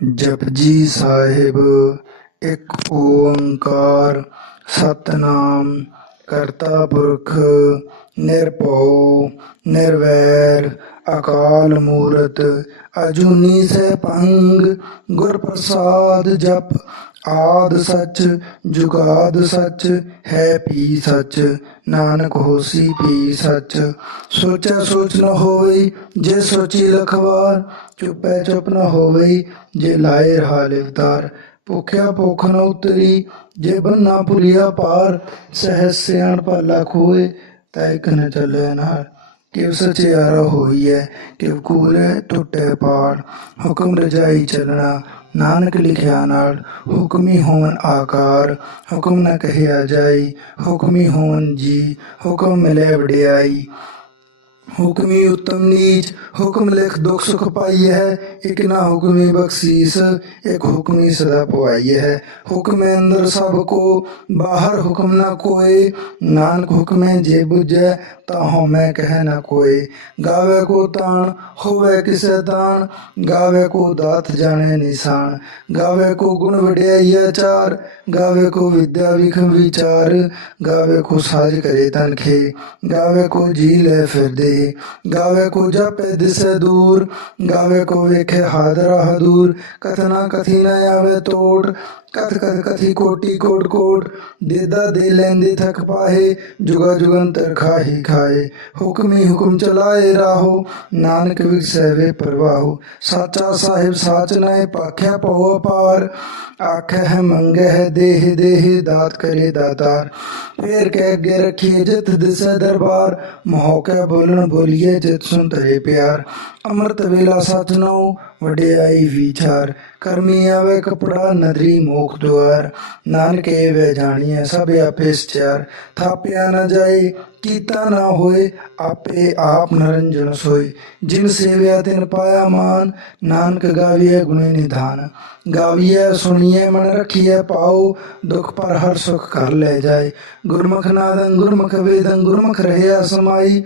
ਜਪਜੀ ਸਾਹਿਬ ਇੱਕ ਓੰਕਾਰ ਸਤਨਾਮ। ਕਰਤਾ ਪੁਰਖ ਨਿਰਭਉ, ਨਿਰਵੈਰ, ਅਕਾਲ ਮੂਰਤ, ਅਜੂਨੀ ਸੈਭੰਗ ਗੁਰ ਪ੍ਰਸਾਦ ਜਪ, ਆਦ ਸੱਚ, ਜੁਗਾਦ ਸੱਚ, ਹੈ ਪੀ ਸੱਚ, ਨਾਨਕ ਹੋਸੀ ਪੀ ਸੱਚ। ਸੋਚੈ ਸੋਚ ਨ ਹੋਵੇ ਜੇ ਸੋਚੀ ਲਖਵਾਰ, ਚੁਪੈ ਚੁਪ ਨ ਹੋਵੇ ਜੇ ਲਾਏ ਰਹਾ ਲਿਵਤਾਰ। ਭੁਖਿਆ ਭੁਖ ਨ ਉਤਰੀ, ਜੇ ਬੰਨਾ ਭੁਲਿਆ ਪਾਰ ਸਹਿ ਸਿਆਣ ਪਾਲਾ ਖੋਏ, ਤੈ ਕਨ ਚੱਲੇ ਨਾਲ ਕਿਵ ਸਚਿਆਰਾ ਹੋਈ ਹੈ ਕਿਵ ਕੂਲੇ ਟੁੱਟੇ ਪਾੜ ਹੁਕਮ ਰਜਾਈ ਚੱਲਣਾ, ਨਾਨਕ ਲਿਖਿਆ ਨਾਲ, ਹੁਕਮੀ ਹੋਵਨ ਆਕਾਰ। ਹੁਕਮ ਨਾ ਕਹਿਆ ਜਾਈ, ਹੁਕਮੀ ਹੋਵਨ ਜੀ, ਹੁਕਮ ਮਿਲੇ ਵਡਿਆਈ। ਹੁਕਮੀ ਉਤਮ ਨੀਚ, ਹੁਕਮ ਲਿਖ ਦੁਖ ਸੁਖ ਪਾਈ ਹੈ, ਇਕ ਨਾ ਹੁਕਮੀ ਬਖਸ਼ੀਸ, ਇਕ ਹੁਕਮੀ ਸਦਾ ਪਵਾਈ ਹੈ। ਹੁਕਮੇ ਅੰਦਰ ਸਭ ਕੋ, ਬਾਹਰ ਹੁਕਮ ਨਾ ਕੋਏ, ਨਾਨਕ ਹੁਕਮੇ ਜੇ ਬੁਝੈ ਤਾ ਹਉਮੈ ਕਹਿ ਨਾ ਕੋਏ। ਗਾਵੇ ਕੋ ਤਾਣ, ਹੋਵੇ ਕਿਸੈ ਤਾਣ ਗਾਵੇ ਕੋ ਦਾਤ ਜਾਣੇ ਨਿਸ਼ਾਨ। ਗਾਵੇ ਕੋ ਗੁਣ ਵਡਿਆਈ ਆਚਾਰ, ਗਾਵੇ ਕੋ ਵਿਦਿਆ ਵਿਖਮ ਵਿਚਾਰ, ਗਾਵੇ ਕੋ ਸਾਜ ਕਰੇ ਤਨਖੇ ਗਾਵੇ ਕੋ ਜੀ ਲੈ ਫਿਰਦੇ ਗਾਵੇ ਕੋ ਜਾਪੇ ਦਿਸੈ ਦੂਰ, ਗਾਵੇ ਕੋ ਵੇਖੇ ਹਾਦਰ ਹਦੂਰ ਕਥਨਾ ਕਥੀ ਨ ਆਵੇ ਤੋੜ, ਕਥ ਕਥ ਕਥੀ ਕੋਟੀ ਕੋਟ ਕੋਟ। ਦੇਦਾ ਦੇ ਲੈਂਦੇ ਥਕ ਪਾਹੇ, ਜੁਗਾ ਜੁਗੰਤਰ ਖਾਹੀ ਖਾਏ ਹੁਕਮੀ ਹੁਕਮ ਚਲਾਏ ਰਾਹੋ, ਨਾਨਕ ਵਿਗਸੈ ਵੇ ਪਰਵਾਹੋ। ਸਾਚਾ ਸਾਹਿਬ ਸਾਚ ਨੈ ਪਾਖਿਆ ਪਉ ਅਪਾਰ। ਆਖੈ ਹੈ ਮੰਗੈ ਹੈ ਦੇਹ ਦੇਹ ਦਾਤ ਕਰੇ ਦਾਤਾਰ। ਫੇਰ ਕਹਿ ਅੱਗੇ ਰਖੀਏ ਜਿਤ ਦਿਸੈ ਦਰਬਾਰ। ਮੋਹ ਬੋਲਣ ਬੋਲੀਏ ਜਿਤ ਸੁਨ ਤਰੇ ਪਿਆਰ, ਅੰਮ੍ਰਿਤ ਵੇਲਾ ਸਚ ਨਉ ਵਡਿਆਈ ਵਿਚਾਰ, ਕਰਮੀ ਆਵੇ ਕਪੜਾ, ਨਦਰੀ ਮੋਖ ਦੁਆਰ, ਨਾਨਕੇ ਵੇ ਜਾਣੀਐ ਸਭ ਆਪੇ ਸਚਾਰ, ਥਾਪਿਆ ਨ ਜਾਏ, ਕੀਤਾ ਨਾ ਹੋਏ, ਆਪੇ ਆਪ ਨਰੰਜਨ ਸੋਈ ਜਿਨ ਸੇਵਿਆ ਤਿਨ ਪਾਇਆ ਮਾਨ, ਨਾਨਕ ਗਾਵੀਐ ਗੁਣੇ ਨਿਧਾਨ। ਗਾਵੀਐ, ਸੁਣੀਐ, ਮਨ ਰਖੀਐ ਪਾਉ ਦੁਖ ਪਰ ਹਰ ਸੁਖ ਕਰ ਲੈ ਜਾਏ। ਗੁਰਮੁਖ ਨਾਦੰ ਗੁਰਮੁਖ ਵੇਦੰ, ਗੁਰਮੁਖ ਰਹਿਆ ਸਮਾਈ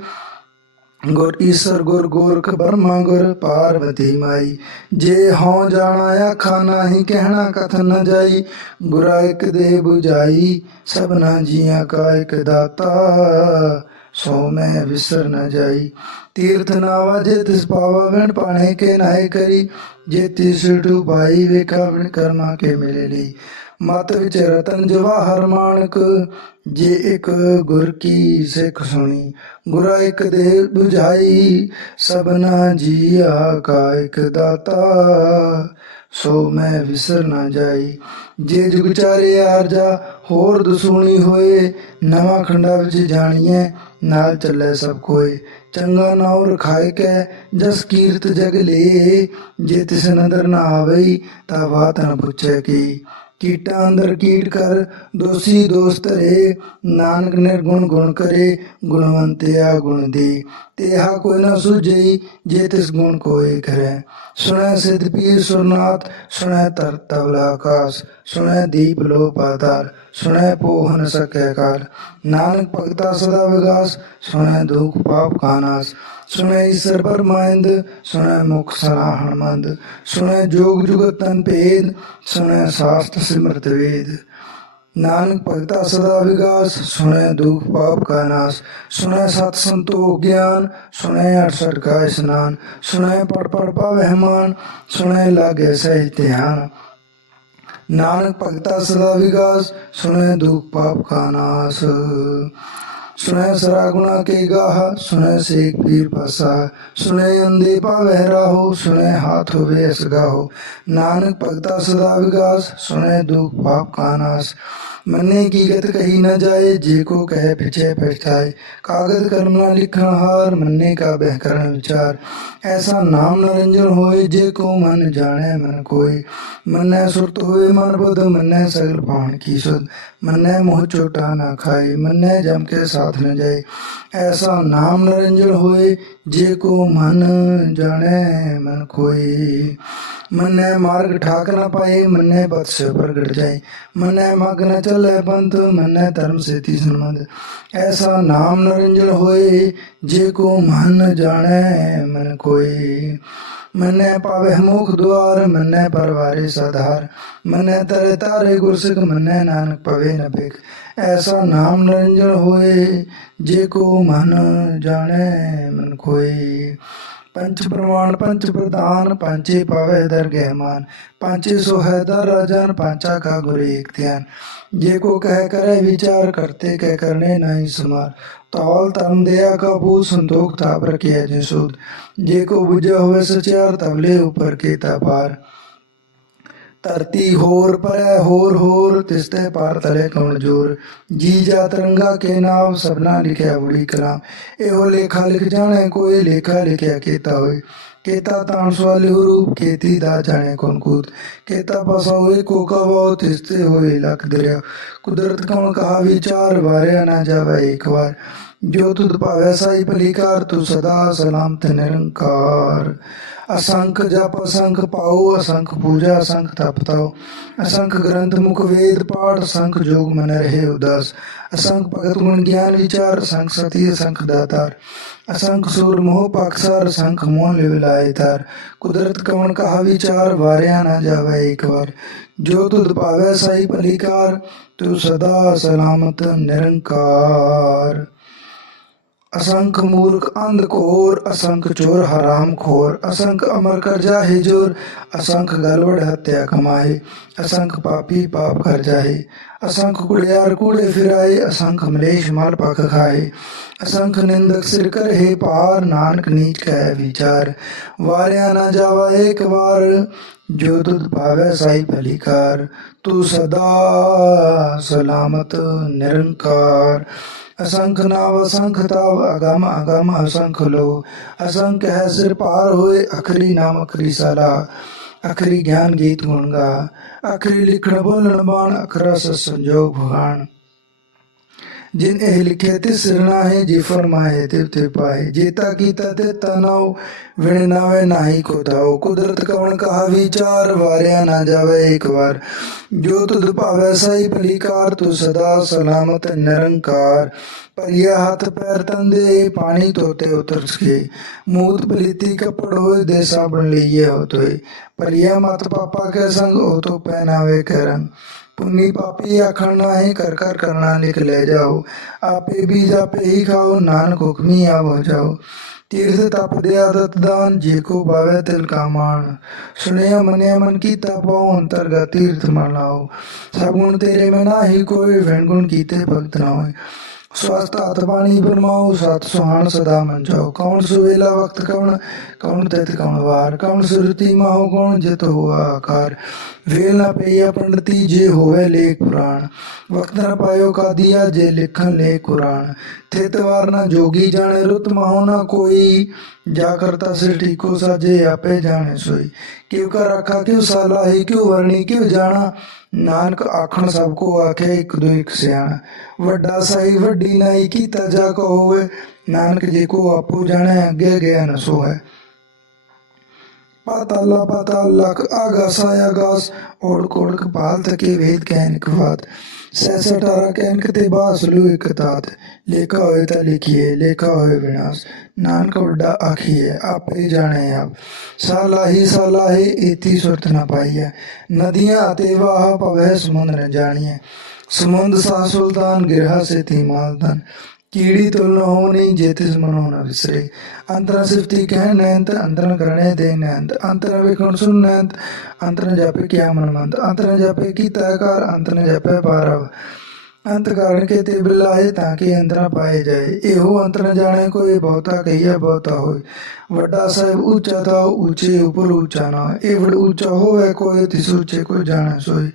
ਗੁਰ ਈਸਰ ਗੁਰ ਗੋਰਖ ਬਰਮਾ ਗੁਰ ਪਾਰਵਤੀ ਮਾਈ। ਜੇ ਹਉ ਜਾਣਾ ਆਖਾ ਨਾਹੀ ਕਹਿਣਾ ਕਥਨ ਨ ਜਾਈ। ਗੁਰਾ ਇਕ ਦੇ 부ਜਾਈ ਸਭਨਾ ਜੀਆਂ ਕਾ ਇਕ ਦਾਤਾ। ਸੋ ਮੈਂ ਵਿਸਰ ਨ ਜਾਈ। ਤੀਰਥ ਨਾਵਾ ਜੇ ਤਿਸ ਪਾਵਾ ਵਣ ਪਾਣੇ ਕੇ ਨਾਏ ਕਰੀ। ਜੇ ਤਿਸ ਭਾਈ ਵੇਖਾ ਵਣ ਕਰਮਾ ਕੇ ਮਿਲੇ ਲਈ। ਮਤ ਵਿੱਚ ਰਤਨ ਜਵਾਹਰ ਮਾਨਕ ਜੇ ਇੱਕ ਗੁਰ ਕੀ ਸਿੱਖ ਸੁਣੀ, ਗੁਰਾ ਇੱਕ ਦੇ 부ਝਾਈ ਸਭਨਾ ਜੀਆ ਕਾ ਇੱਕ ਦਾਤਾ, ਸੋ ਮੈਂ ਵਿਸਰ ਨਾ ਜਾਈ। ਜੇ ਜੁਗ ਚਾਰੇ ਆਰਜਾ ਹੋਰ ਦਸੂਣੀ ਹੋਏ, ਨਵਾਂ ਖੰਡਾ ਵਿੱਚ ਜਾਣੀਐ, ਨਾਲ ਚੱਲੇ ਸਭ ਕੋਏ। ਚੰਗਾ ਨਾਉ ਰਖਾਇ ਕੈ, ਜਸ ਕੀਰਤ ਜਗ ਲੇ, ਜੇ ਤਿਸ ਨਦਰ ਨਾ ਆਵਈ, ਤਾ ਬਾਤ ਨ ਪੁੱਛੈ ਕੀ। ਕੀਟਾਂ ਅੰਦਰ ਕੀਟ ਕਰ, ਦੋਸੀ ਦੋਸਤ ਰੇ ਨਾਨਕ ਨਿਰਗੁਣ ਗੁਣ ਕਰੇ, ਗੁਣਵੰਤਿਆ ਗੁਣ ਦੀ। ਤੇਹਾ ਕੋਈ ਨਾ ਸੁਝਈ ਜੇ ਤਿਸ ਗੁਣ ਕੋਏ ਕਰੈ। ਸੁਣੈ ਸਿਧ ਪੀਰ ਸੁਰਨਾਥ, ਸੁਣੈ ਤਰ ਤਵਲਾ ਆਕਾਸ, ਸੁਣੈ ਦੀਪ ਲੋ ਪਾਤਾਲ ਸੁਣੈ ਪੋਹਨ ਨ ਸਕੈ ਕਾਲ ਨਾਨਕ ਭਗਤਾ ਸਦਾ ਵਿਗਾਸ, ਸੁਣੈ ਦੁਖ ਪਾਪ ਕਾਨਾਸ ਸੁਣੈ ਈਸਰ ਪਰਮਾਇੰਦ ਸੁਣੈ ਮੁਖ ਸਰਾਹਣ ਮੰਦ ਸੁਣੈ ਜੋਗ ਜੁਗਤ ਤਨ ਭੇਦ, ਸੁਣੈ ਸਾਸਤ ਸਿਮਰਤ ਵੇਦ। ਨਾਨਕ ਭਗਤਾ ਸਦਾ ਵਿਗਾਸ, ਸੁਣੈ ਦੁਖ ਪਾਪ ਕਾ ਨਾਸ, ਸੁਣੈ ਸਤ ਸੰਤੋਖ ਗਿਆਨ, ਸੁਣੈ 68 ਕਾ ਇਸਨਾਨ, ਸੁਣੈ ਪੜ ਪੜ ਪਾਵਹਿ ਮਾਨ ਸੁਣੈ ਲਾਗੇ ਸਹਿ ਧਿਆਨ। ਨਾਨਕ ਭਗਤਾ ਸਦਾ ਵਿਗਾਸ, ਸੁਣੈ ਦੁਖ ਪਾਪ ਕਾ ਨਾਸ। ਸੁਣੈ ਸਰਾਗੁਣਾ ਕੇ ਗਾਹ, ਸੁਣੈ ਸੇਖ ਪੀਰ ਪਾਸਾ, ਸੁਣੈ ਅੰਦੇ ਪਾਵਹਿ ਰਾਹੋ, ਸੁਣੈ ਹਾਥ ਹੋਵੇ ਅਸ ਗਾਹੋ ਨਾਨਕ ਭਗਤਾ ਸਦਾ ਵਿਗਾਸ, ਸੁਣੈ ਦੁਖ ਪਾਪ ਕਾਨਾਸ ਮੰਨੇ ਕੀ ਕਹੀ ਨਾ ਜਾਏ, ਜੇ ਕੋ ਕਹੇ ਪਿਛੇ ਪਛਤਾਏ। ਕਾਗਦ ਕਰਮ ਨਾ ਲਿਖਣ ਹਾਰ, ਮੰਨੇ ਕਾ ਬਹਿ ਕਰਨ ਵਿਚਾਰ। ਐਸਾ ਨਾਮ ਨਰੰਜਨ ਹੋਏ, ਜੇ ਕੋ ਮਨ ਜਾਣੈ ਮਨ ਕੋਈ ਮੰਨੈ ਸੁਰਤ ਹੋਏ ਮਨ ਬੁੱਧ, ਮੰਨੈ ਸਗਲ ਪਾਣ ਕੀ ਸੁਧ। ਮੰਨੈ ਮੋਹ ਚੋਟਾ ਨਾ ਖਾਏ, ਮੰਨੈ ਜਮ ਕੇ ਸਾਥ ਨ ਜਾਏ। ਐਸਾ ਨਾਮ ਨਰੰਜਨ ਹੋਏ, ਜੇ ਕੋ ਮਨ ਜਾਣੈ ਮਨ ਕੋਈ ਮੰਨੈ ਮਾਰਗ ਠਾਕ ਨਾ ਪਾਏ, ਮੰਨੈ ਬਤਸ ਪ੍ਰਗਟ ਜਾਏ। ਮੰਨੈ ਮਗ ਨ ਚੱਲੇ ਪੰਥ ਮੰਨੈ ਧਰਮ ਸੇਤੀ ਸੰਬੰਧ। ਐਸਾ ਨਾਮ ਨਰੰਜਨ ਹੋਏ, ਜੇ ਕੋ ਮਨ ਜਾਣੈ, ਮਨ ਕੋਈ ਮੰਨੈ ਪਾਵੇ ਮੁਖ ਦੁਆਰ, ਮੰਨੈ ਪਰਵਾਰੇ ਸਧਾਰ। ਮੰਨੈ ਤਰੇ ਤਾਰੇ ਗੁਰਸਿਖ, ਮੰਨੈ ਨਾਨਕ ਪਵੇ ਨ ਬਿਖ ਐਸਾ ਨਾਮ ਨਿਰੰਜਨ ਹੋਏ, ਜੇ ਕੋ ਮਨ ਜਾਣੈ, ਮਨ ਕੋਈ ਪੰਚ ਪ੍ਰਮਾਣ ਪੰਚ ਪ੍ਰਧਾਨ ਪੰਚੇ ਪਾਵੇ ਦਰਗਹਿ ਮਾਨ ਪੰਚੇ ਸੋ ਹੈ ਦਰ ਰਾਜਨ ਪਾਂਚਾ ਕਾ ਗੁਰ ਏਕ ਧਿਆਨ। ਜੇ ਕੋ ਕਹਿ ਕਰੇ ਵਿਚਾਰ, ਕਰਤੇ ਕਹਿ ਕਰਨੇ ਨਹੀਂ ਸਮਾਰ। ਤੌਲ ਧਰਮ ਦਿਆ ਕਾ ਭੂ ਸੰਤੋਖ ਤਾਪ ਰਖਿਆ ਜੇ ਜੇ ਕੋ ਬੁਝਾ ਹੋਵੇ ਸਚਿਆਰ ਤਬਲੇ ਉਪਰ ਕੀਤਾ ਪਾਰ ਧਰਤੀ ਹੋਰ ਪਰੈ, ਹੋਰ ਹੋਰ, ਤਿਸ ਤੇ ਪਾਰ ਤਲੇ ਕੌਣ ਜੋਰ? ਜੀ ਜਾ ਤਰੰਗਾ ਕੇ ਨਾਮ, ਸਭਨਾ ਲਿਖਿਆ ਬੁੜੀ ਕਲਾਮ। ਇਹੋ ਲੇਖਾ ਲਿਖ ਜਾਣੇ, ਕੋਈ ਲੇਖਾ ਲਿਖਿਆ ਕੀਤਾ ਹੋਏ। ਕੇਤਾ ਤਾਣ ਰੂਪ, ਕੀਤੀ ਦਾ ਜਾਣੇ ਕੌਣ ਕੂਤ। ਕੇਤਾ ਪਸਾ ਹੋਏ, ਕੋ ਕਵੋ ਤਿਸ ਹੋਏ ਲਖ ਦਰਿਆ। ਕੁਦਰਤ ਕੌਣ ਕਹਾ, ਵਿਚਾਰ ਵਾਰਿਆ ਨਾ ਜਾਵੇ ਇੱਕ ਵਾਰ। ਜੋ ਤੁਧ ਭਾਵੈ, ਸਾਈ ਭਲੀਕਾਰ, ਤੂੰ ਸਦਾ ਸਲਾਮਤ ਨਿਰੰਕਾਰ। ਅਸੰਖ ਜਪ, ਅਸੰਖ ਪਾਉ ਅਸੰਖ ਪੂਜਾ, ਅਸੰਖ ਤਪ ਤਾਉ ਅਸੰਖ ਗ੍ਰੰਥ, ਮੁਖ ਵੇਦ, ਪਾਠ, ਅਸੰਖ ਜੋਗ ਮਨ ਰਹੇ ਉਦਾਸ। ਅਸੰਖ ਭਗਤ ਗੁਣ, ਗਿਆਨ ਵਿਚਾਰ, ਅਸੰਖ ਸਤੀ, ਅਸੰਖ ਦਾਤਾਰ। ਅਸੰਖ ਸੂਰ, ਮੋਹ ਪਕਸਰ ਅਸੰਖ ਮੋਹ ਲਿਵਲਾਏ ਤਾਰ। ਕੁਦਰਤ ਕਵਣ ਕਹਾ ਵਿਚਾਰ, ਵਾਰਿਆ ਨਾ ਜਾਵੇ ਇੱਕ ਵਾਰ। ਜੋ ਤੁਧ ਭਾਵੈ ਸਾਈ ਭਲੀਕਾਰ, ਤੂੰ ਸਦਾ ਸਲਾਮਤ, ਨਿਰੰਕਾਰ। ਅਸੰਖ ਮੂਰਖ ਅੰਧ ਘੋਰ, ਅਸੰਖ ਚੋਰ ਹਰਾਮ ਖੋਰ, ਅਸੰਖ ਅਮਰ ਕਰ ਜਾਹੇ ਜੋਰ, ਅਸੰਖ ਗਲਵੜ ਹੱਤਿਆ ਕਮਾਏ, ਅਸੰਖ ਪਾਪੀ ਪਾਪ ਕਰ ਜਾਏ ਅਸੰਖ ਕੁੜਿਆਰ ਕੂੜੇ ਫਿਰਾਏ, ਅਸੰਖ ਮਲੇਸ਼ ਮਾਲ ਪਖ ਖਾਏ, ਅਸੰਖ ਨਿੰਦਕ ਸਿਰ ਕਰਹਿ ਪਾਰ ਨਾਨਕ ਨੀਚ ਕਹਿ ਵਿਚਾਰ, ਵਾਰਿਆ ਨਾ ਜਾਵਾ ਏਕ ਵਾਰ, ਜੋ ਤੁਧ ਭਾਵੈ ਸਾਈ ਭਲੀਕਾਰ, ਤੂੰ ਸਦਾ ਸਲਾਮਤ ਨਿਰੰਕਾਰ। ਅਸੰਖ ਨਾਵ, ਅਸੰਖ ਤਾਵ, ਅਗਮ ਅਗਮ, ਅਸੰਖ ਲੋ। ਅਸੰਖ ਹੈ ਸਿਰ ਪਾਰ ਹੋਏ, ਅਖਰੀ ਨਾਮ ਅਖਰੀ ਸਲਾ ਅਖਰੀ ਗਿਆਨ ਗੀਤ ਗੁਣ ਗਾ। ਅਖਰੀ ਲਿਖਣ ਬੋਲਣ ਬਾਣ ਅਖਰਸ ਸੰਜੋਗ ਭਗਾਨ। ਜਿਨ ਇਹ ਲਿਖੇ ਤੇ ਸਿਰਨਾ ਹੈ, ਜੀ ਫਰਮਾਏ ਤੇ ਤੇ ਪਾਏ। ਜੇਤਾ ਕੀਤਾ ਤੇ ਵਿਣ ਨਾਵੇ ਨਾਹੀ ਕੋ ਕੁਦਰਤ ਕਵਣ ਕਹਾ ਵਿਚਾਰ ਵਾਰਿਆ ਨਾ ਜਾਵੇ ਇੱਕ ਵਾਰ। ਜੋ ਤੁਧ ਭਾਵੈ ਸਹੀ ਭਲੀਕਾਰ, ਤੂੰ ਸਦਾ ਸਲਾਮਤ ਨਿਰੰਕਾਰ। ਪਰਿਆ ਹੱਥ ਪੈਰ ਤੰਦੇ, ਪਾਣੀ ਤੋਤੇ ਉਤਰ ਸਕੇ। ਮੂਤ ਪਲੀਤੀ ਕਪੜ ਹੋਏ, ਦੇ ਸਾਬਣ ਲਈਏ ਹੋ ਤੋਏ ਪਰਿਆ ਮਤ ਪਾਪਾ ਕੇ ਸੰਗ, ਉਹ ਤੋ ਪਹਿਨਾਵੇ ਕੇ ਪੁੰਨੀ ਪਾਪੀ ਆਖਣ ਨਾਹੀਂ ਕਰ ਕਰ ਕਰਨਾ ਲਿਖ ਲੈ ਜਾਓ। ਆਪੇ ਬੀਜ ਆਪੇ ਹੀ ਖਾਓ, ਨਾਨਕ ਹੁਕਮੀ ਆਵੋ ਜਾਓ। ਤੀਰਥ ਤਪ ਦੇ ਆਦਤ ਦਾਨ, ਜੇ ਕੋ ਬਾਵੇ ਤਿਲ ਕਾ ਮਾਨ ਸੁਣਿਆ ਮੰਨਿਆ ਮਨ ਕੀ ਪਾਉ, ਅੰਤਰਗਤ ਤੀਰਥ ਮਨ ਲਾਓ ਸਭ ਗੁਣ ਤੇਰੇ ਮੈਂ ਨਾਹੀ ਕੋਈ ਵੈਣ ਗੁਣ ਕੀਤੇ ਭਗਤ ਨਾ ਹੋਏ। ਸਵਸਤ ਹੱਥ ਬਾਣੀ ਬਰਮਾਓ ਸਤ ਸੁਹਾਣ ਸਦਾ ਮਨ ਜਾਓ ਕੌਣ ਸੁਵੇਲਾ ਵਕਤ ਕੌਣ ਕੌਣ ਤਿਤ ਕੌਣ ਵਾਰ। ਕੌਣ ਸੁਰਤੀ ਮਾਹੋ ਕੌਣ ਜਿਤ ਹੋਆ ਵੇਲ ਨਾ ਪਈਆ ਪੰਡਤੀ, ਜੇ ਹੋਵੇ ਲੇਖ ਪੁਰਾਣ। ਵਕਤ ਨਾ ਪਾਇਓ ਕਾਦੀਆ, ਜੇ ਲਿਖਣ ਲੇ ਕੁਰਾਨ ਥਿਤ ਵਾਰ ਨਾ ਜੋਗੀ ਜਾਣੇ, ਰੁਤ ਮਾਹੋ ਨਾ ਕੋਈ। ਜਾ ਕਰਤਾ ਸਿਰ ਠੀਕੋ ਸਾਜੇ, ਆਪੇ ਜਾਣੇ ਸੋਈ। ਕਿਉ ਕਰ ਰੱਖਾ, ਕਿਉ ਸਲਾਹੀ, ਕਿਉ ਵਰਣੀ, ਕਿਉ ਜਾਣਾ। ਨਾਨਕ ਆਖਣ ਸਭ ਕੋ ਆਖੇ, ਇੱਕ ਦੋ ਇੱਕ ਸਿਆਣਾ। ਵੱਡਾ ਸਾਈ, ਵੱਡੀ ਨਾਈ ਕੀਤਾ ਜਾ ਕੋ ਹੋਵੇ ਨਾਨਕ ਜੇ ਕੋ ਆਪੋ ਜਾਣੈ, ਅੱਗੇ ਗਿਆ ਨ ਸੋ ਹੈ ਪਾਤਾਲਾ ਪਾਤਾਲ ਲਖ ਆਗਾਸ ਆਗਾਸ ਓੜ ਕੋੜ ਕਪਾਲ ਤਕੇ ਵੇਦ ਕਹਿਨ ਕਵਾਤ ਸੈਸਾ ਟਾਰਾ ਕਹਿਨ ਕਤੇ ਬਾਸ ਲੂ ਇਕ ਤਾਤ ਲੇਖਾ ਹੋਏ ਤਾਂ ਲਿਖੀਏ ਲੇਖਾ ਹੋਏ ਵਿਨਾਸ਼ ਨਾਨਕ ਵੱਡਾ ਆਖੀਏ ਆਪੇ ਜਾਣੇ ਆਪ ਸਾਲਾਹੀ ਸਾਲਾਹੀ ਏਤੀ ਸੁਰਤ ਨਾ ਪਾਈਐ ਨਦੀਆਂ ਤੇ ਵਾਹ ਪਵੈ ਸਮੁੰਦ ਨ ਜਾਣੀਐ ਸਮੁੰਦ ਸਾ ਸੁਲਤਾਨ ਗਿਰਹਾ ਸੇ ਤੀ ਮਾਲਦਾਨ ਕੀੜੀ ਤੁਲ ਹੋ ਨਹੀਂ ਜੇ ਤਿਸ ਮਨੋ ਨ ਵਿਸਰੇ। ਅੰਤਰ ਸਿਫਤੀ ਕਹਿ ਨੈਂਤ, ਅੰਤਰ ਕਰਣੇ ਦੇ ਨੈਂਤ। ਅੰਤਰ ਵੇਖਣ ਸੁਣ ਨੈਂਤ, ਅੰਤਰ ਜਾਪੇ ਕਿਆ ਮਨ ਮੰਤ। ਅੰਤਰ ਜਾਪੇ ਕੀਤਾ ਅੰਤ ਕਾਰਨ ਕੇ ਤੇ ਬਿਲਾਏ ਤਾਂ ਕਿ ਅੰਤਰ ਪਾਏ ਜਾਏ। ਇਹੋ ਅੰਤਰ ਜਾਣੇ ਕੋਈ, ਬਹੁਤਾ ਕਹੀਏ, ਬਹੁਤਾ ਹੋਏ। ਵੱਡਾ ਸਾਹਿਬ ਉੱਚਾ ਤਾਂ ਉੱਚੇ ਉਪਰ ਉੱਚਾ ਨਾ। ਇਹ ਵਡ ਉੱਚਾ ਹੋਵੇ ਕੋਈ, ਤਿਸ ਉੱਚੇ ਕੋਈ ਜਾਣੇ ਸੋਈ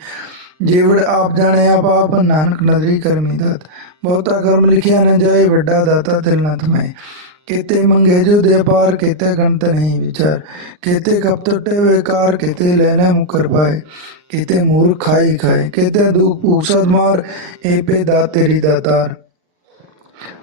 ਜੇਵੜ ਆਪ ਜਾਣੇ ਆਪ ਆਪ, ਨਾਨਕ ਨਦਰੀ ਕਰਮੀ ਦਾਤ। ਬਹੁਤਾ ਕਰਮ ਲਿਖਿਆ ਨ ਜਾਏ, ਵੱਡਾ ਦਾਤਾ ਤਿਲ ਨਾ ਥਮੈ ਕੇਤੇ ਮੰਗੇ ਜੋ ਦੇ ਪਾਰ ਕੇਤੇ ਗਣਤ ਨਹੀਂ ਵਿਚਾਰ। ਕੇਤੇ ਕਪ ਟੁੱਟੇ ਵੇਕਾਰ ਕੇਤੇ ਲੈਣਾ ਮੁਕਰ ਪਾਏ। ਕੇਤੇ ਮੂਰ ਖਾਈ ਖਾਏ, ਕੇਤੇ ਦੂਪ ਉਸਦ ਮਾਰ ਏ ਪੇ ਦਾ ਤੇਰੀ। ਦਾਤਾਰ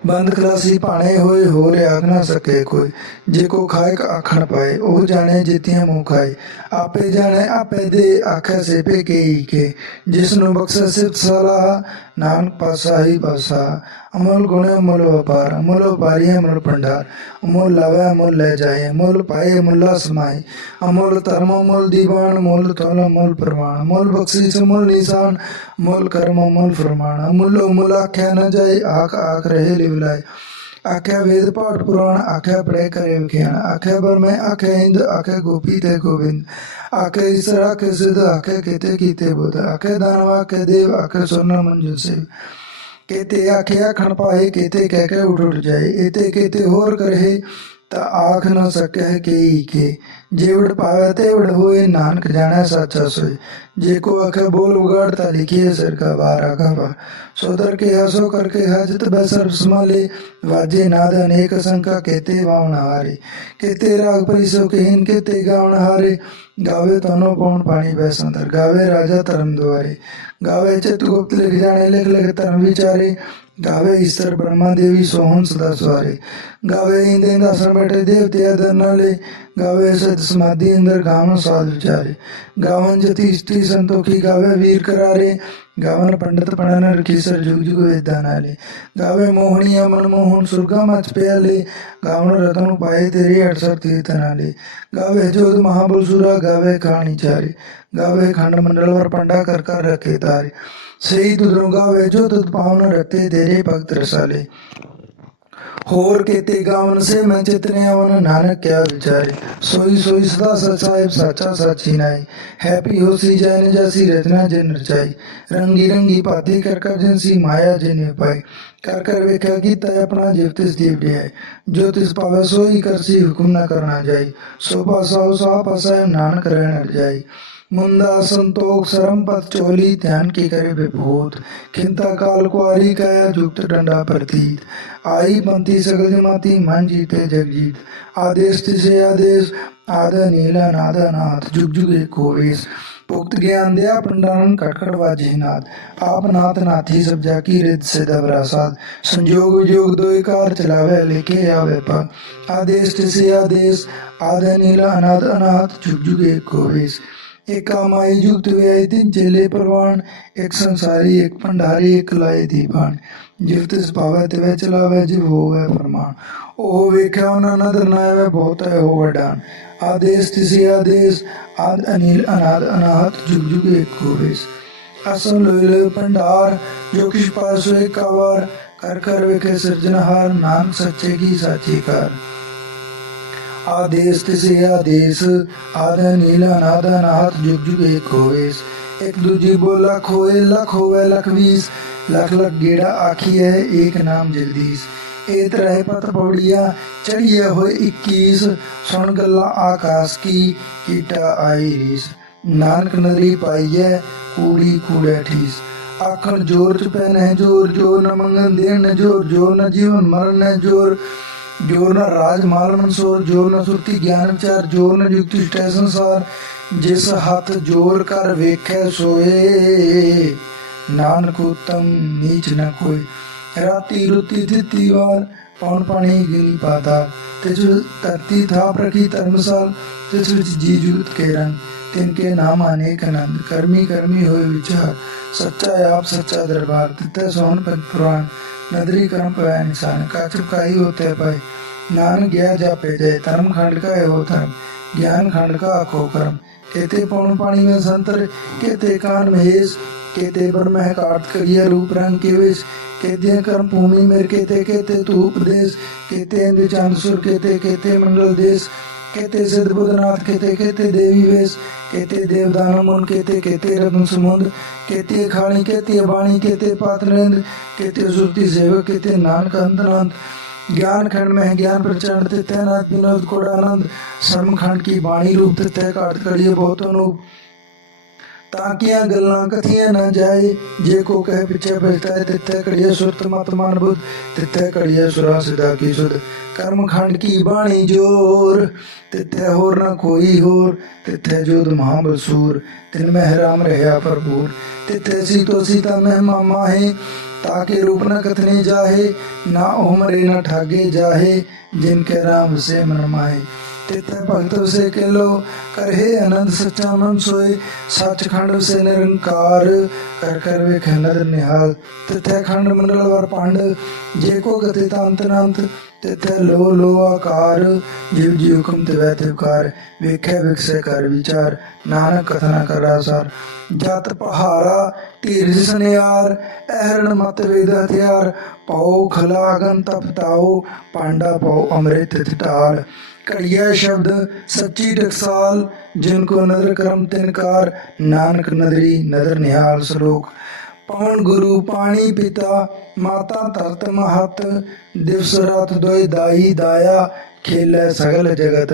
ਬੰਦ ਖਲਾਸੀ ਭਾਣੇ ਹੋਏ ਹੋ ਰਿਆਗ ਨਾ ਸਕੇ ਕੋਈ। ਜੇ ਕੋ ਖਾਇਕ ਆਖਣ ਪਾਏ, ਉਹ ਜਾਣੇ ਜਿਤਿਆਂ ਮੂੰਹ ਖਾਏ। ਆਪੇ ਜਾਣੇ, ਆਪੇ ਦੇ ਆਖੇ ਸੇ ਪੇ ਕੇਈ ਕੇ। ਜਿਸ ਨੂੰ ਬਖਸ਼ੇ ਸਿਫਤ ਸਲਾਹ, ਨਾਨਕ ਪਾਸਾ ਹੀ ਪਾਸਾ ਅਮਲ ਗੁਣੇ ਅਮਲ ਵਪਾਰ, ਅਮਲ ਵਪਾਰੀ ਅਮਲ ਭੰਡਾਰ, ਅਮਲ ਲਾਵੇ ਅਮਲ ਲੈ ਜਾਏ, ਅਮਲ ਪਾਏ ਮੁੱਲਾ ਸਮਾਏ, ਅਮਲ ਧਰਮ ਅਮਲ ਦੀਵਾਨ, ਅਮਲ ਤੋਲ ਅਮਲ ਪ੍ਰਮਾਣ ਅਮਲ ਬਖਸ਼ਿਸ਼ ਅਮਲ ਨਿਸ਼ਾਨ, ਅਮਲ ਕਰਮ ਅਮਲ ਫਰਮਾਨ, ਅਮੁੱਲ ਅਮੁੱਲ ਆਖਿਆ ਨਾ ਜਾਏ, ਆਖ ਆਖ ਰਹੇ ਲਿਵਲਾਏ ਆਖਿਆ ਵੇਦ ਪਾਠ ਪੁਰਾਣ, ਆਖਿਆ ਪੜੇ ਕਰੇ ਵਿਖਿਆਨ ਆਖਿਆ ਬਰ ਮੈਂ ਆਖਿਆ ਹਿੰਦ ਆਖਿਆ ਗੋਪੀ ਤੇ ਗੋਬਿੰਦ ਆਖਿਆ ਈਸ਼ਰ ਆਖਿਆ ਸਿਧ ਆਖਿਆ ਕੀਤੇ ਕੀਤੇ ਬੁੱਧ ਆਖਿਆ ਦਾਨਵ ਆਖਿਆ ਦੇਵ ਆਖਿਆ ਸੁਨ ਮੰਜੂ ਸੇ ਕੇਤੇ ਆਖਿਆ ਖਣ ਪਾਏ ਕੇਤੇ ਕਹਿ ਕੇ ਉਠ ਉਠ ਜਾਏ ਇਤੇ ਕੇਤੇ ਹੋਰ ਕਰੇ। ਤਾਂ ਆਖ ਨਾ ਸਕੈ ਕੇਈ ਕੇ। ਜੇਵੜ ਪਾਵੇ ਤੇ ਵੜ ਹੋਏ, ਨਾਨਕ ਜਾਣੈ ਸੱਚਾ ਸੋਏ। ਜੇ ਕੋ ਆਖੇ ਬੋਲ ਉਗਾੜ, ਤਾ ਲਿਖੀਏ ਸਿਰ ਕਾ ਵਾਰ ਆਗਾ ਸੋਦਰ ਕੇ ਹਸੋ ਕਰਕੇ ਹਜਤ ਬਸਰ ਸਮਾਲੇ ਵਾਜੇ ਨਾਦ ਅਨੇਕ ਸੰਖਾ ਕੇਤੇ ਵਾਉਣ ਹਾਰੇ। ਕੇਤੇ ਰਾਗ ਪਰਿਸੋ ਕਹਿਨ ਕੇਤੇ ਗਾਉਣ ਹਾਰੇ। ਗਾਵੇ ਤਨੋ ਪਉਣ ਪਾਣੀ ਬੈਸੰਦਰ ਗਾਵੇ ਰਾਜਾ ਧਰਮ ਦੁਆਰੇ। ਗਾਵੇ ਚਿਤ ਗੁਪਤ ਲਿਖ ਜਾਣੇ, ਲਿਖ ਲਿਖ ਧਰਮ ਵਿਚਾਰੇ। ਗਾਵੇ ਈਸ਼ਰ ਬ੍ਰਹਮਾ ਦੇਵੀ ਸੋਹਣ ਸਦਾ ਸਵਾਰੇ। ਗਾਵੇ ਇੰਦੇ ਦਾਸਨ ਬੈਠੇ ਦੇਵਤੇ ਅਦਰ ਨਾਲੇ, ਗਾਵੇ ਸਤ ਸਮਾਧੀ ਅੰਦਰ ਗਾਵਨ ਸਾਧ ਵਿਚਾਰੇ। ਗਾਵਨ ਜਤੀ ਇਸ਼ਟੀ ਸੰਤੋਖੀ ਗਾਵੇ ਵੀਰ ਕਰਾਰੇ, ਗਾਵਨ ਪੰਡਤ ਪੜਨ ਰਖੀ ਸਰ ਜੁਗ ਜੁਗ ਵੇਦਾਂ ਨਾਲੇ। ਗਾਵੇ ਮੋਹਣੀ ਅਮਨ ਮੋਹਨ ਸੁਰਗਾ ਮਚ ਪਿਆਲੇ, ਗਾਵਨ ਰਤਨ ਪਾਏ ਤੇਰੇ 68 ਤੀਰਥ ਨਾਲੇ। ਗਾਵੇ ਜੋਤ ਮਹਾਬਲ ਸੁਰਾ ਗਾਵੇ ਕਹਾਣੀ ਚਾਰੇ। ਗਾਵੇ ਖੰਡ ਮੰਡਲ ਵਰ ਪੰਡਾ ਕਰ ਕਰ ਰਖੇ ਤਾਰੇ। ਸਹੀ ਤੁਧਰੋਂ ਜੋ ਤੁਧ ਪਾਵਨ ਰਤੇ ਤੇਰੇ ਭਗਤ ਰਸਾਲੇ। ਹੋਰ ਕੀਤੇ ਗਾਵਨ ਸੇ ਮੈਂ ਚਿਤਨੇ ਆਵਨ, ਨਾਨਕ ਕਿਆ ਵਿਚਾਰੇ। ਸੋਈ ਸੋਈ ਸਦਾ ਸਚਾਇ ਸਾਚਾ ਸਾਚੀ ਨਾਈ ਹੈਪੀ ਹੋਸੀ ਜਨ ਜੈਸੀ ਰਚਨਾ ਜਿਨ ਰਚਾਈ। ਰੰਗੀ ਰੰਗੀ ਭਾਤੀ ਕਰ ਕਰ ਜਿਨਸੀ ਮਾਇਆ ਜਿਨੇ ਪਾਈ। ਕਰ ਕਰ ਵੇਖਿਆ ਕੀਤਾ ਆਪਣਾ ਜਿਵ, ਤਿਸ ਦੀਪ ਹੈ ਜੋ ਤਿਸ ਪਾਵੇ ਸੋਈ ਕਰਸੀ ਹੁਕਮ ਨਾ ਕਰਨਾ ਜਾਈ। ਸੋ ਪਾਸਾ ਸਾ ਪਾਸਾ ਨਾਨਕ ਰਹਿਣ ਜਾਈ ਮੁੰਦਾ ਸੰਤੋਖ ਸਰਮ ਪਤ ਚੋਲੀ ਧਿਆਨ ਕੀ ਕਰੇ ਵਿਭੂਤ ਖਿੰਤਾ ਕਾਲ ਕੁਆਰੀ ਕaya ਜੁਗਤ ਡੰਡਾ ਪ੍ਰਤੀਤ ਆਈ ਬੰਤੀ ਸਗਲ ਜਮਾਤੀ ਮਨ ਜੀਤੇ ਜਗ ਜੀਤ ਆਦੇਸ਼ ਤਿਸੇ ਆਦੇਸ਼ ਆਦ ਨੀਲਾ ਨਾਦ ਨਾਥ ਜੁਗ ਜੁਗ ਏਕੋ ਵੇਸ ਪੁਖਤ ਗਿਆਨ ਦਿਆ ਪੰਡਾਨਨ ਕਟਕਟ ਵਾਜੇ ਨਾਦ ਆਪ ਨਾਥ ਨਾਥੀ ਸਭ ਜਾ ਕੀ ਰਿਤ ਸੇ ਦਵਰਾ ਸਾਧ ਸੰਜੋਗ ਵਿਜੋਗ ਦੋਇ ਕਾਰ ਚਲਾਵੇ ਲਿਖੇ ਆਵੇ ਪਾ ਆਦੇਸ਼ ਤਿਸੇ ਆਦੇਸ਼ ਆਦ ਨੀਲਾ ਅਨਾਦ ਅਨਾਥ ਜੁਗ ਜੁਗ ਏਕੋ ਵੇਸ ਇੱਕ ਆਮਾਈ ਜੁਗਤ ਵਿਆਈ ਤਿੰਨ ਚੇਲੇ ਪ੍ਰਵਾਨ, ਇੱਕ ਸੰਸਾਰੀ, ਇੱਕ ਭੰਡਾਰੀ, ਇੱਕ ਚਲਾਵੈ, ਜਿਵ ਹੋਵੈ ਫਰਮਾਨ। ਉਹ ਵੇਖਿਆ ਉਹਨਾਂ ਨਦਰ ਨਾਇ ਬਹੁਤ ਹੈ, ਉਹ ਵਡਾਨ। ਆਦੇਸ਼ ਤਿਸੀ ਆਦੇਸ਼, ਆਦ ਅਨੀਲ ਅਨਾਦ ਅਨਾਹਤ, ਜੁਗ ਜੁਗ ਏਕ ਹੋਵੇਸ। ਅਸਨ ਲੋਇ ਭੰਡਾਰ, ਜੋ ਕਿਛ ਪਾਸ ਹੋਏ ਕਵਾਰ ਕਰ ਕਰ ਵੇਖੇ ਸਿਰਜਨਹਾਰ ਨਾਨਕ ਸੱਚੇ ਕੀ ਸਾਚੀ ਕਰ। ਆਦੇਸ ਤਿਸੇ ਆਦੇਸ ਆਦ ਨੀਲ ਅਨਾਦ ਅਨਾਹਤ ਜੁਗ ਜੁਗ ਏਕ ਹੋਵੇਸ ਇੱਕ ਦੂਜੀ ਬੋਲਾ ਖੋਏ ਲਖ ਹੋਵੇ ਲਖ ਵੀਸ ਲਖ ਲਖ ਗੇੜਾ ਆਖੀਐ ਏਕ ਨਾਮ ਜਗਦੀਸ਼ ਏ ਤਰਹਿ ਪਤ ਪੌੜੀਆਂ ਚੜੀਏ ਹੋਏ 21 ਸੁਣ ਗੱਲਾਂ ਆਕਾਸ ਕੀ ਕੀਟਾ ਆਈ ਰੀਸ ਨਾਨਕ ਨਦਰੀ ਪਾਈਐ ਕੂੜੀ ਕੂੜੇ ਠੀਸ ਆਖਣ ਜੋਰ ਚ ਪੈਨ ਹੈ ਜੋਰ ਜੋਰ ਨ ਮੰਗਨ ਦੇਣ ਜੋਰ ਜੋਰ ਨ ਜੀਵਨ ਮਰਨ ਹੈ ਜੋਰ ਜੋ ਰਾਜ ਮਾਲ ਮਨਸੂਰ ਜੋ ਸੁਰਤੀ ਗਿਆਨ ਵਿਚਾਰ ਜੋ ਯੁਕਤੀ ਸਟੈ ਜਿਸ ਹੱਥ ਜੋਰ ਕਰ ਵੇਖੈ ਸੋਏ। ਨਾਨਕ ਉਤਮ ਨੀਚ ਨ ਕੋਈ। ਰਾਤੀ ਰੁਤੀ ਦਿੱਤੀ ਵਾਰ, ਪੌਣ ਪਾਣੀ ਗਿਨੀ ਪਾਤਾ। ਤਿਸ ਧਰਤੀ ਥਾਪ ਰਖੀ ਧਰਮਸਾਲ, ਤਿਸ ਵਿੱਚ ਜੀ ਜੂਤ ਕੇ ਰੰਗ। ਤਿਨ ਕੇ ਨਾਮ ਅਨੇਕ ਆਨੰਦ, ਕਰਮੀ ਕਰਮੀ ਹੋਏ ਵਿਚਾਰ। ਸੱਚਾ ਆਪ ਸੱਚਾ ਦਰਬਾਰ ਤਿਤੇ ਸੋਹਣ ਪਦ ਪੁਰਾਣ। नदरी क्रम पाया निशान का चुकाई होते पाए ज्ञान गया जापे जय धर्म खंड का हो धर्म ज्ञान खंड का आखो कर्म केते पौन पानी में संतर केते कान महेश केते पर मह कार्तिक ये रूप रंग के वेश केते कर्म भूमि मेर केते केते तू उपदेश केते इंद्र चांद सुर केते केते मंडल देश केते सिद्ध बुधनाथ केते केते देवी वेश केते देवदान मुन केते केते रत्न समुद्र केते खाणी केते वाणी केते पात्रेंद्र केते सुरति सेवक केते नानक अंतरांत ज्ञान खंड में है ज्ञान प्रचरण तैनात विनोद कोडानंद शर्म खंड की वाणी रूप तय काट कड़िए बहुत अनूप ਤਾਂ ਕੀਆਂ ਗੱਲਾਂ ਕਥੀਆਂ ਨਾ ਜਾਏ ਜੇ ਕੋ ਕਹੇ ਪਿੱਛੇ ਬੈਠਾ ਤਿੱਥੇ ਕੜੀਏ ਸੁਰਤ ਮਤ ਮਨ ਬੁੱਧ ਤਿੱਥੇ ਕੜੀਏ ਸੁਰਾ ਸਿਦਾ ਕੀ ਸੁਧ ਕਰਮ ਖੰਡ ਕੀ ਬਾਣੀ ਜੋਰ ਤਿੱਥੇ ਹੋਰ ਨਾ ਕੋਈ ਹੋਰ ਤਿੱਥੇ ਜੋਦ ਮਹਾਬਸੂਰ ਤਿਨ ਮਹਿ ਰਾਮ ਰਹਾ ਭਰਪੂਰ ਤਿੱਥੇ ਸੀ ਤੋ ਸੀਤਾ ਮਹਿਮਾ ਮਾਹੇ ताके रूप न कथने जाहे ना उमरे न ठागे जाहे जिनके राम से मन माहे ਤਿਤੈ ਭਗਤ ਵਸੇ ਕਹਿ ਲੋ ਕਰਹਿ ਆਨੰਦ ਸੱਚਾ ਸੋਏ ਸੱਚਖੰਡ ਵਸੇ ਨਿਰੰਕਾਰ। कर कर वे नर निहाल तिथे खंड मंडल वर पांड जे को गति तांत नांत तिथे लो लो आकार जीव जी हुक्म तिवै तिवकार ਵੇਖੇ ਵਿਕਸੇ ਕਰ ਵਿਚਾਰ ਨਾਨਕ ਕਥਨਾ ਕਰਾ ਸਾਰ ਜਤ ਪਹਾਰਾ ਢੀਰ ਸਨਿਆਰ ਐਰਣ ਮਤ ਵੇਦ ਹਥਿਆਰ ਪਾਉ ਖਲਾਗਨ ਤਪਤਾਉ ਪਾਂਡਾ ਪਾਉ ਅੰਮ੍ਰਿਤ ਠਾਲ ਕੜੀਆ ਸ਼ਬਦ ਸੱਚੀ ਟਕਸਾਲ ਜਿਨ ਕੋ ਨਦਰ ਕਰਮ ਤਿਨਕਾਰ ਨਾਨਕ ਨਦਰੀ ਨਦਰ ਨਿਹਾਲ ਸ਼ਲੋਕ ਪਵਨ ਗੁਰੂ, ਪਾਣੀ ਪਿਤਾ, ਮਾਤਾ ਧਰਤ ਮਹਤ, ਦਿਵਸ ਰਾਤ ਦੋਇ ਦਾਈ ਦਾਇਆ, ਖੇਲੇ ਸਗਲ ਜਗਤ।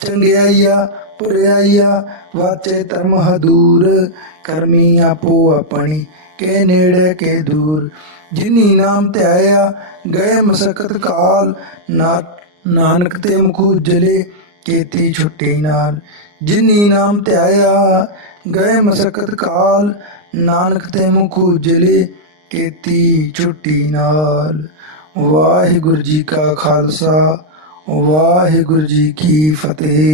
ਚੰਗਿਆਈਆ ਪੁਰਿਆਈਆ ਵਾਚੇ ਧਰਮ ਹਦੂਰ, ਕਰਮੀ ਆਪੋ ਆਪਣੀ, ਕੇ ਨੇੜੇ ਕੇ ਦੂਰ। ਜਿਨੀ ਨਾਮ ਧਿਆਇਆ, ਗਏ ਮਸਕਤ ਕਾਲ, ਨਾ ਨਾਨਕ ਤੇ ਮੁਖ ਉਜਲੇ, ਕੀਤੀ ਛੁੱਟੀ ਨਾਲ। ਜਿਨੀ ਨਾਮ ਧਿਆਇਆ, ਗਏ ਮਸਕਤ ਕਾਲ ਨਾਨਕ ਤੇ ਮੁਖ ਉਜਲੇ ਕੀਤੀ ਛੁੱਟੀ ਨਾਲ। ਵਾਹਿਗੁਰੂ ਜੀ ਕਾ ਖਾਲਸਾ, ਵਾਹਿਗੁਰੂ ਜੀ ਕੀ ਫਤਿਹ।